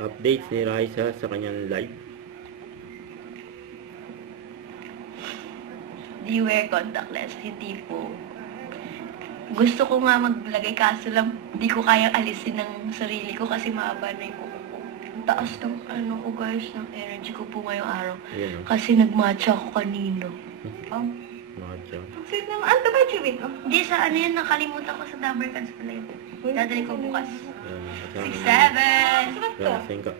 updates ni Raisa sa kanyang live. Do you wear contactless? Hindi po. Gusto ko nga maglagay kaso lang di ko kayang alisin ng sarili ko kasi mahaba na yung kuko ko. Ang taas ng ano ko guys, ng energy ko po ngayong araw. Ayan, Kasi nagmatcha ako kanino. Matcha. Sweet naman. Ano ba chewing? Hindi sa ano yun, nakalimutan ko sa Dabber Cats pala yun. Dadali ko bukas. Ayan, 6-7! Sarap to. Lasing ka.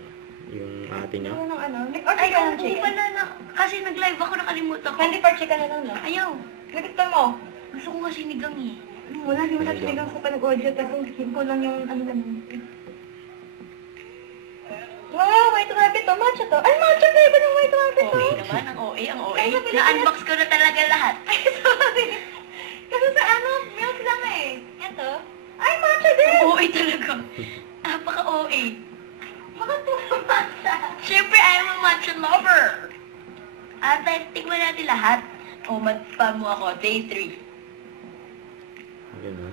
Yung ate niya. Ano ng ano? Ay, Chicken oo ng chicken. pala na. Kasi nag-live ako, nakalimutan ko. Candy for chicken na lang, no? Ayaw. Nagkita mo. Gusto ko kasi nigang eh. Wala, di mo na sinigang sa panag-audio. Tapos hindi ko lang yung ano lang. Wow, white rabbit to. Matcha to. Ay, matcha flavor ng white rabbit to. OA naman, ang OA, ang OA. Ay, nabili ko Na-unbox ko na talaga lahat. Ay, sorry. Kasi sa ano, milk lang eh. Ito. Ay, matcha din. Ang OA talaga. Napaka-OA. Bakit po matcha? Siyempre, I'm a matcha lover. At tingnan natin lahat. O, magpa mo ako. Day 3. Yun o.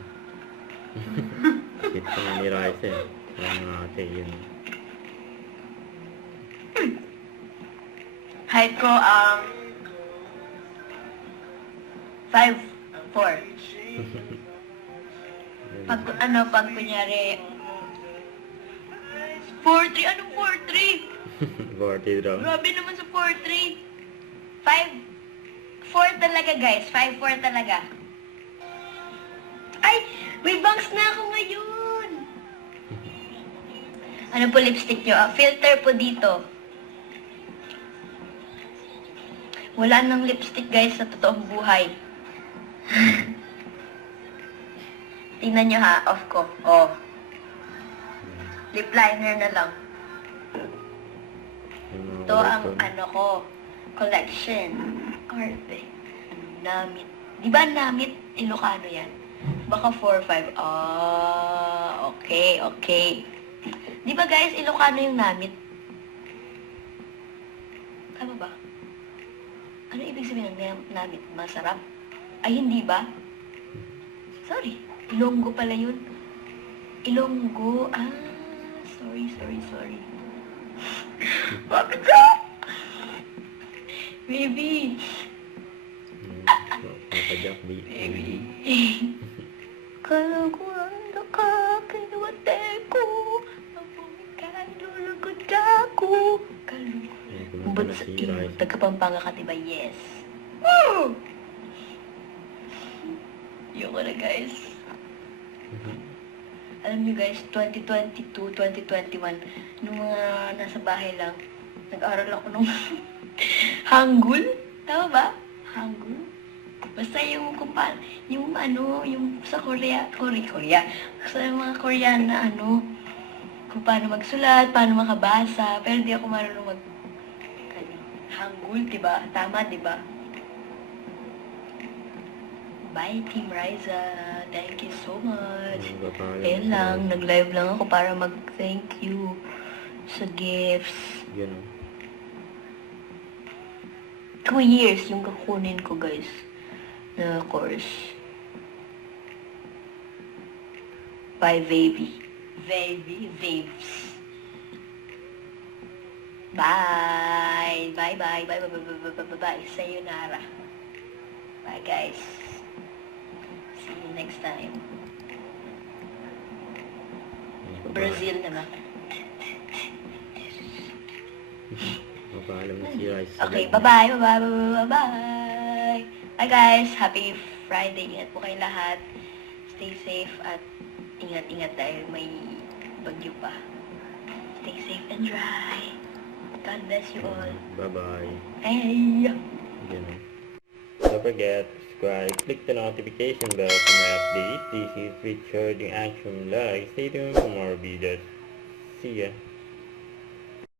Sit pa nga ni Raisa eh. Ang ate yun. Height ko, 5'4". Pag kunyari, 4'3". Anong 4'3"? 40 daw. Grabe naman sa 4'3". 5'4" talaga guys. 5'4" talaga. Ay! May bangs na ako ngayon! Ano po lipstick nyo? Filter po dito. Wala nang lipstick guys sa totoong buhay. Tingnan nyo ha, off ko. Oh. Lip liner na lang. Yung mga Ito ang collection. ano ko, collection. Arte. Namit. Di ba namit Ilocano yan? Baka 4-5. Ah, okay, okay. Di ba guys, Ilocano yung namit? Tama ba? Ano ibig sabihin ng namit? Masarap? Ay, hindi ba? Sorry. Ilonggo pala yun. Ilonggo. Ah, sorry. Bakit ka? Baby. Papa Jack, Baby. Kalaguan na ka, kinuwate ko. Ang pumikay, lulugod ako. Kaluguan. Pumunta But na sa si iyo, Raisa. taga-Pampanga ka, diba? Yes. Woo! Yoko na, guys. Alam niyo, guys, 2022, 2021, nung mga nasa bahay lang, nag-aral ako nung Hangul. Tama ba? Hangul? Basta yung kung paano, yung ano, yung sa Korea, sa mga Korean na ano, kung paano magsulat, paano makabasa, pero di ako marunong Hangul, diba? Tama, diba? Bye, Team Riza. Thank you so much. Ayan lang, nag-live lang ako para mag-thank you sa gifts. Yun o. 2 years yung kakunin ko, guys, na course. By Baby. Babes. Bye. Bye. Sayonara. Bye, guys. See you next time. Brazil naman. Mapaalam na si Raisa. sa Okay, live. bye-bye. Bye, guys. Happy Friday. Ingat po kayo lahat. Stay safe at ingat-ingat dahil may bagyo pa. Stay safe and dry. God bless you all. Bye-bye. Hey! Yun o. Don't forget, subscribe, click the notification bell for my update. This is Richard, the Action Live. Stay tuned for more videos. See ya.